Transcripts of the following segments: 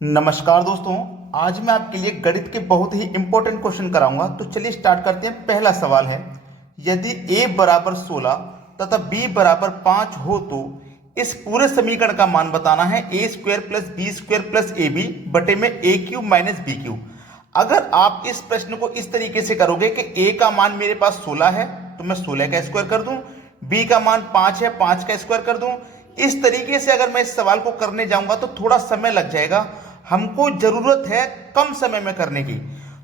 नमस्कार दोस्तों। आज मैं आपके लिए गणित के बहुत ही इंपॉर्टेंट क्वेश्चन कराऊंगा। तो चलिए स्टार्ट करते हैं। पहला सवाल है, यदि a बराबर 16 तथा b बराबर 5 हो तो इस पूरे समीकरण का मान बताना है। A square plus B square plus A B बटे में A cube minus B cube. अगर आप इस प्रश्न को इस तरीके से करोगे कि a का मान मेरे पास 16 है तो मैं 16 का स्क्वायर कर दूं, b का मान 5 है 5 का स्क्वायर कर दूं। इस तरीके से अगर मैं इस सवाल को करने जाऊंगा तो थोड़ा समय लग जाएगा। हमको जरूरत है कम समय में करने की।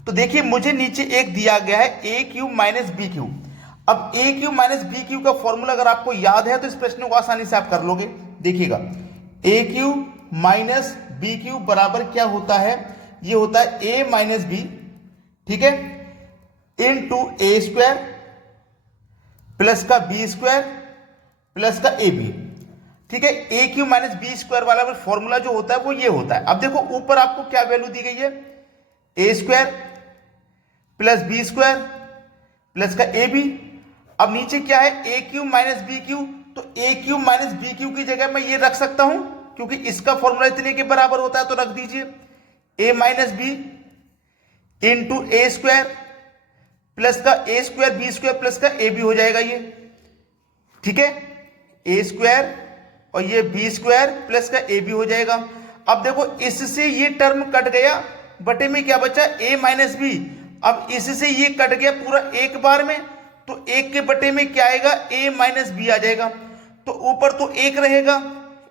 तो देखिए, मुझे नीचे एक दिया गया है ए क्यूब माइनस बी क्यूब। अब ए क्यूब माइनस बी क्यूब का फॉर्मूला अगर आपको याद है तो इस प्रश्न को आसानी से आप कर लोगे। देखिएगा, ए क्यूब माइनस बी क्यूब बराबर क्या होता है? ये होता है ए माइनस बी, ठीक है, इंटू ए स्क्वायर प्लस का बी स्क्वायर प्लस का ए बी। ठीक है, A cube minus B square वाला फॉर्मूला जो होता है वो ये होता है। अब देखो, ऊपर आपको क्या वैल्यू दी गई है? A square plus B square plus का ए बी। अब नीचे क्या है? A cube minus B cube. तो A cube minus B cube की जगह मैं ये रख सकता हूं, क्योंकि इसका फॉर्मूला इतने के बराबर होता है, तो रख दीजिए ए माइनस बी इंटू ए स्क्वायर प्लस का ए स्क्वायर बी स्क्वायर प्लस का ए बी हो जाएगा ये। ठीक है, ए स्क्वायर और ये बी स्क्वायर प्लस का ए बी हो जाएगा। अब देखो, इससे ये टर्म कट गया, बटे में क्या बचा? ए माइनस बी। अब इससे ये कट गया पूरा एक बार में, तो एक के बटे में क्या आएगा? ए माइनस बी आ जाएगा। तो ऊपर तो एक रहेगा,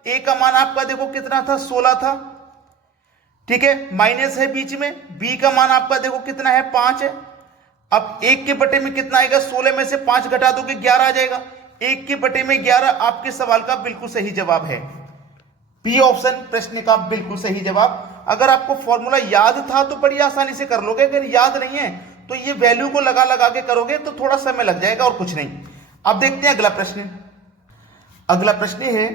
ए का मान आपका देखो कितना था? 16 था। ठीक है, माइनस है बीच में, बी का मान आपका देखो कितना है? 5 है। अब एक के बटे में कितना आएगा? 16 में से 5 घटा दोगे 11 आ जाएगा। एक के बटे में 11 आपके सवाल का बिल्कुल सही जवाब है। पी ऑप्शन प्रश्न का बिल्कुल सही जवाब। अगर आपको फॉर्मूला याद था तो बड़ी आसानी से कर लोगे, अगर याद नहीं है तो ये वैल्यू को लगा लगा के करोगे तो थोड़ा समय लग जाएगा और कुछ नहीं। अब देखते हैं अगला प्रश्न। अगला प्रश्न है,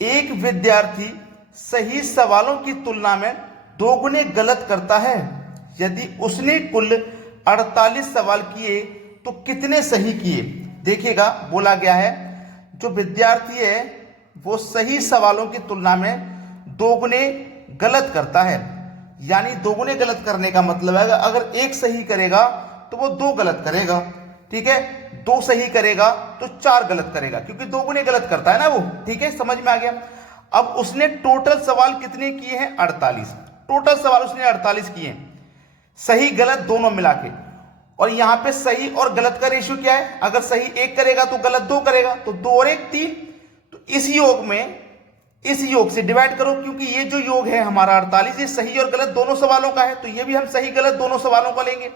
एक विद्यार्थी सही सवालों की तुलना में 2 गुने गलत करता है। यदि उसने कुल 48 सवाल किए तो कितने सही किए? देखिएगा, बोला गया है जो विद्यार्थी है वो सही सवालों की तुलना में 2 गुने गलत करता है। यानी 2 गुने गलत करने का मतलब है अगर एक सही करेगा तो वो 2 गलत करेगा। ठीक है, 2 सही करेगा तो 4 गलत करेगा, क्योंकि 2 गुने गलत करता है ना वो। ठीक है, समझ में आ गया। अब उसने टोटल सवाल कितने किए हैं? 48। टोटल सवाल उसने 48 किए, सही गलत दोनों मिला के। और यहां पे सही और गलत का रेशियो क्या है? अगर सही 1 करेगा तो गलत 2 करेगा, तो 2 और 1 3। तो इस योग में इस योग से डिवाइड करो, क्योंकि ये जो योग है हमारा 48, ये सही और गलत दोनों सवालों का है, तो ये भी हम सही गलत दोनों सवालों का लेंगे।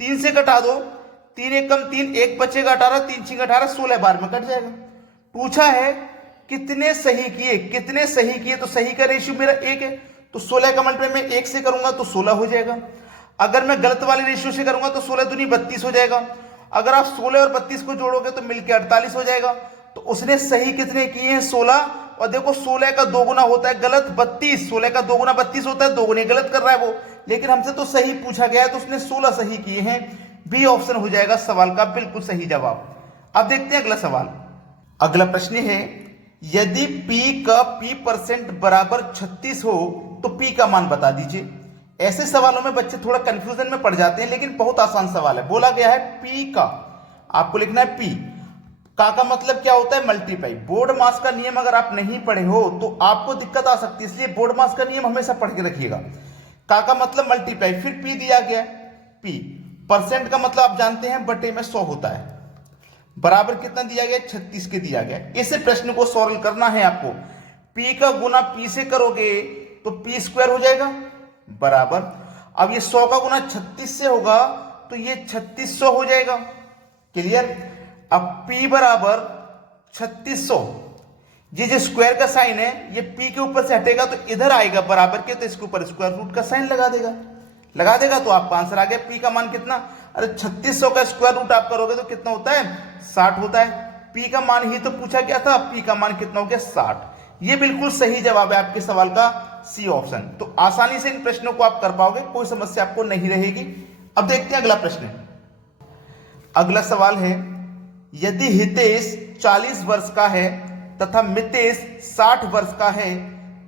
3 से घटा दो, 3 1 कम 3, 1 बचेगा 18, 3 6 18, 16 बार में कट जाएगा। पूछा है कितने सही किए, कितने सही किए, तो सही का रेशियो मेरा 1 है, तो 16 का मल्टीप्लाई मैं 1 से करूंगा तो 16 हो जाएगा। अगर मैं गलत वाले रेशियो से करूंगा तो 16 दूनी 32 हो जाएगा। अगर आप 16 और 32 को जोड़ोगे तो मिलकर 48 हो जाएगा। तो उसने सही कितने किए हैं? 16। और देखो, 16 का 2 गुना होता है गलत 32, 16 का 2 गुना 32 होता है, 2 गुने गलत कर रहा है वो। लेकिन हमसे तो सही पूछा गया है, तो उसने 16 सही किए हैं। बी ऑप्शन हो जाएगा सवाल का बिल्कुल सही जवाब। अब देखते हैं अगला सवाल। अगला प्रश्न है, यदि p का p% बराबर 36 हो तो p का मान बता दीजिए। ऐसे सवालों में बच्चे थोड़ा कंफ्यूजन में पड़ जाते हैं, लेकिन बहुत आसान सवाल है। बोला गया है p का, आपको लिखना है p का मतलब क्या होता है? मल्टीप्लाई। बोर्ड मास का नियम अगर आप नहीं पढ़े हो तो आपको दिक्कत आ सकती है, इसलिए बोर्ड मास का नियम हमेशा पढ़ के रखिएगा। का मतलब मल्टीप्लाई, फिर p दिया गया p। परसेंट का मतलब आप जानते हैं बटे में 100 होता है। बराबर कितना दिया गया? 36 के दिया गया। इस प्रश्न को सॉल्व करना है आपको। p का गुना p से करोगे तो p स्क्वायर हो जाएगा बराबर। अब ये 100 का गुना 36 से होगा तो ये 3600 हो जाएगा। क्लियर? अब p बराबर 3600, ये जो स्क्वायर का साइन है ये p के ऊपर से हटेगा तो इधर आएगा बराबर के, तो इसके ऊपर स्क्वायर रूट का साइन लगा देगा तो आपका आंसर आ गया। p का मान कितना? अरे 3600 का स्क्वायर रूट आप करोगे तो कितना होता है? 60 होता है। p का मान ही तो पूछा गया था, p का मान कितना हो गया? 60। ये बिल्कुल सही जवाब है आपके सवाल का, सी ऑप्शन। तो आसानी से इन प्रश्नों को आप कर पाओगे, कोई समस्या आपको नहीं रहेगी। अब देखते हैं अगला प्रश्न। अगला सवाल है, यदि हितेश 40 वर्ष का है तथा मितेश 60 वर्ष का है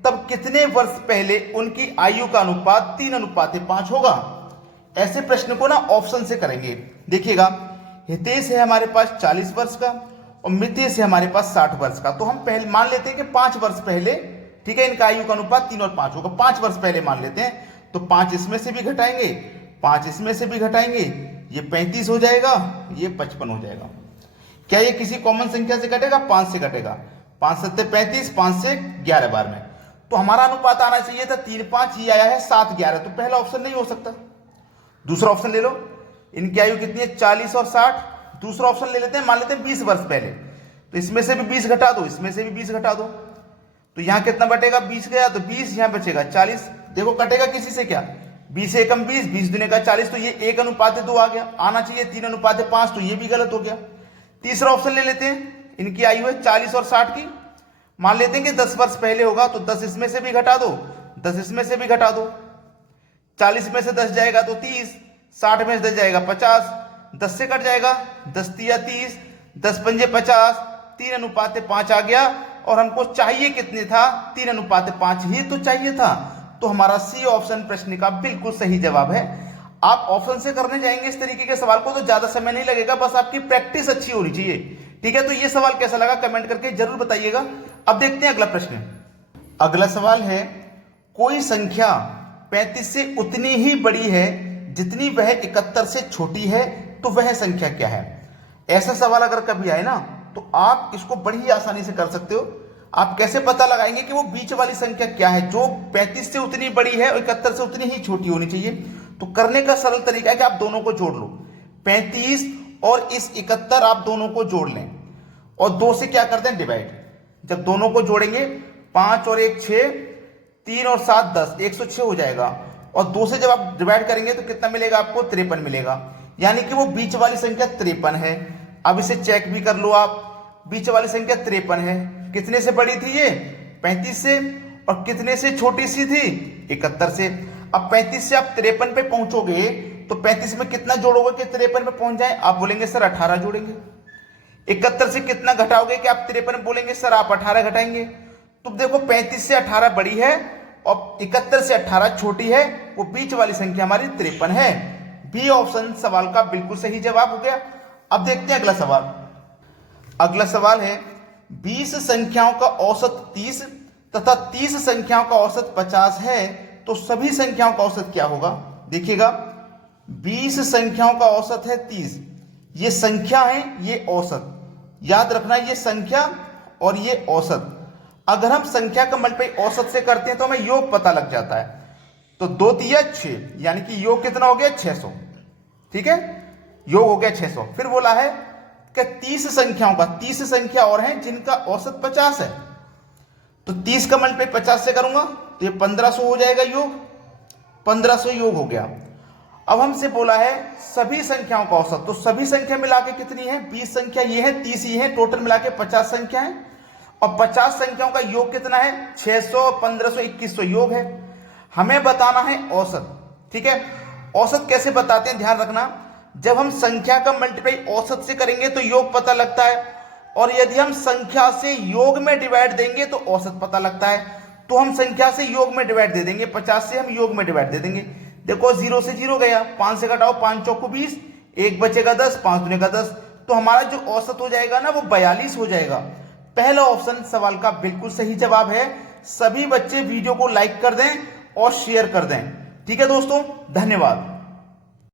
तब कितने वर्ष पहले उनकी आयु का अनुपात 3:5 होगा। ऐसे प्रश्न को ना ऑप्शन से करेंगे। देखिएगा, हितेश है हमारे पास 40 वर्ष का और मितेश है हमारे पास 60 वर्ष का। तो हम पहले मान लेते हैं कि 5 वर्ष पहले, ठीक है, इनका आयु का अनुपात 3 और 5 होगा। 5 वर्ष पहले मान लेते हैं। तो 5 इसमें से भी घटाएंगे, 5 इसमें से भी घटाएंगे, ये 35 हो जाएगा, ये 55 हो जाएगा। क्या ये किसी कॉमन संख्या से कटेगा? 5 से कटेगा। 5 7 35, 5 से 11 बार में। तो हमारा अनुपात आना चाहिए था 3 5, ये आया है 7 11। तो पहला ऑप्शन नहीं हो सकता। दूसरा ऑप्शन ले लो, इनकी आयु कितनी है? 40 और 60। दूसरा ऑप्शन ले लेते हैं, मान लेते हैं 20 वर्ष पहले। तो इसमें से भी 20 घटा दो, इसमें से भी 20 घटा दो। तो यहां कितना बटेगा? 20 गया तो 20, यहां बचेगा 40। देखो कटेगा किसी से क्या? 20 एकम 20, 20 दूने का 40। तो ये 1:2 आ गया। आना चाहिए 3:5, तो ये भी गलत हो गया। तीसरा ऑप्शन ले लेते हैं, इनकी आयु है 40 और 60 की। मान लेते हैं कि 10 वर्ष पहले होगा। तो 10 इसमें से भी घटा दो, 10 इसमें से भी घटा दो। 40 में से 10 जाएगा तो 30, 60 में से 10 जाएगा 50, 10 से कट जाएगा, 10 तिया 30, 10 पंजे 50, 3:5 आ गया। और हमको चाहिए कितने था? 3:5 ही तो चाहिए था। तो हमारा सी ऑप्शन प्रश्न का बिल्कुल सही जवाब है। आप ऑप्शन से करने जाएंगे इस तरीके के सवाल को तो ज्यादा समय नहीं लगेगा, बस आपकी प्रैक्टिस अच्छी होनी चाहिए। ठीक है, तो ये सवाल कैसा लगा कमेंट करके जरूर बताइएगा। अब देखते हैं अगला प्रश्न। अगला सवाल है, कोई संख्या 35 से उतनी ही बड़ी है जितनी वह 71 से छोटी है, तो वह संख्या क्या है? ऐसा सवाल अगर कभी आए ना तो आप इसको बड़ी ही आसानी से कर सकते हो। आप कैसे पता लगाएंगे कि वो बीच वाली संख्या क्या है जो 35 से उतनी बड़ी है और 71 से उतनी ही छोटी होनी चाहिए? तो करने का सरल तरीका है कि आप दोनों को जोड़ लो। 35 और इस 71 आप दोनों को जोड़ लें और 2 से क्या करते हैं? डिवाइड। जब दोनों को जोड़ेंगे 5 और 1 6, 3 और 7 10, 106 हो जाएगा। और 2 से जब आप डिवाइड करेंगे तो कितना मिलेगा आपको? 53 मिलेगा। यानी कि वो बीच वाली संख्या 53 है। अब इसे चेक भी कर लो आप, बीच वाली संख्या 53 है। कितने से बड़ी थी ये? 35 से। और कितने से छोटी सी थी? 71 से। अब 35 से आप 53 पे पहुंचोगे तो 35 में कितना जोड़ोगे कि 53 पे पहुंच जाए? आप बोलेंगे सर 18 जोड़ेंगे। 71 से कितना घटाओगे कि आप 53 में बोलेंगे सर आप 18 घटाएंगे। तो देखो 35 से 18 बड़ी है और 71 से 18 छोटी है। वो बीच वाली संख्या हमारी 53 है। बी ऑप्शन सवाल का बिल्कुल सही जवाब हो गया। अब देखते हैं अगला सवाल। अगला सवाल है, 20 संख्याओं का औसत 30 तथा 30 संख्याओं का औसत 50 है, तो सभी संख्याओं का औसत क्या होगा? देखिएगा, 20 संख्याओं का औसत है 30। ये संख्या है, ये औसत। याद रखना, ये संख्या और ये औसत। अगर हम संख्या का मल्टीप्लाई औसत से करते हैं तो हमें योग पता लग जाता है। तो 2 तिया 6, यानी कि योग कितना हो गया? 600। ठीक है, योग हो गया 600। फिर बोला है कि 30 संख्याओं का, 30 संख्या और हैं जिनका औसत 50 है। तो 30 का मल्टीप्लाई 50 से करूंगा तो ये 1500 हो जाएगा योग। 1500 योग हो गया। अब हमसे बोला है सभी संख्याओं का औसत। तो सभी संख्या मिला के कितनी है? 20 संख्या ये है, 30 ये है, टोटल मिला के 50 संख्या है। और 50 संख्याओं का योग कितना है? 600, 1500, 2100 योग है। हमें बताना है औसत। ठीक है, औसत कैसे बताते हैं ध्यान रखना। जब हम संख्या का मल्टीप्लाई औसत से करेंगे तो योग पता लगता है, और यदि हम संख्या से योग में डिवाइड देंगे तो औसत पता लगता है। तो हम संख्या से योग में डिवाइड दे देंगे, 50 से हम योग में डिवाइड दे देंगे। देखो 0 से 0 गया, 5 से घटाओ, 5 चौको 20, 1 बचेगा 10, 5 दूने का 10। तो हमारा जो औसत हो जाएगा ना वो 42 हो जाएगा। पहला ऑप्शन सवाल का बिल्कुल सही जवाब है। सभी बच्चे वीडियो को लाइक कर दें और शेयर कर दें। ठीक है दोस्तों, धन्यवाद।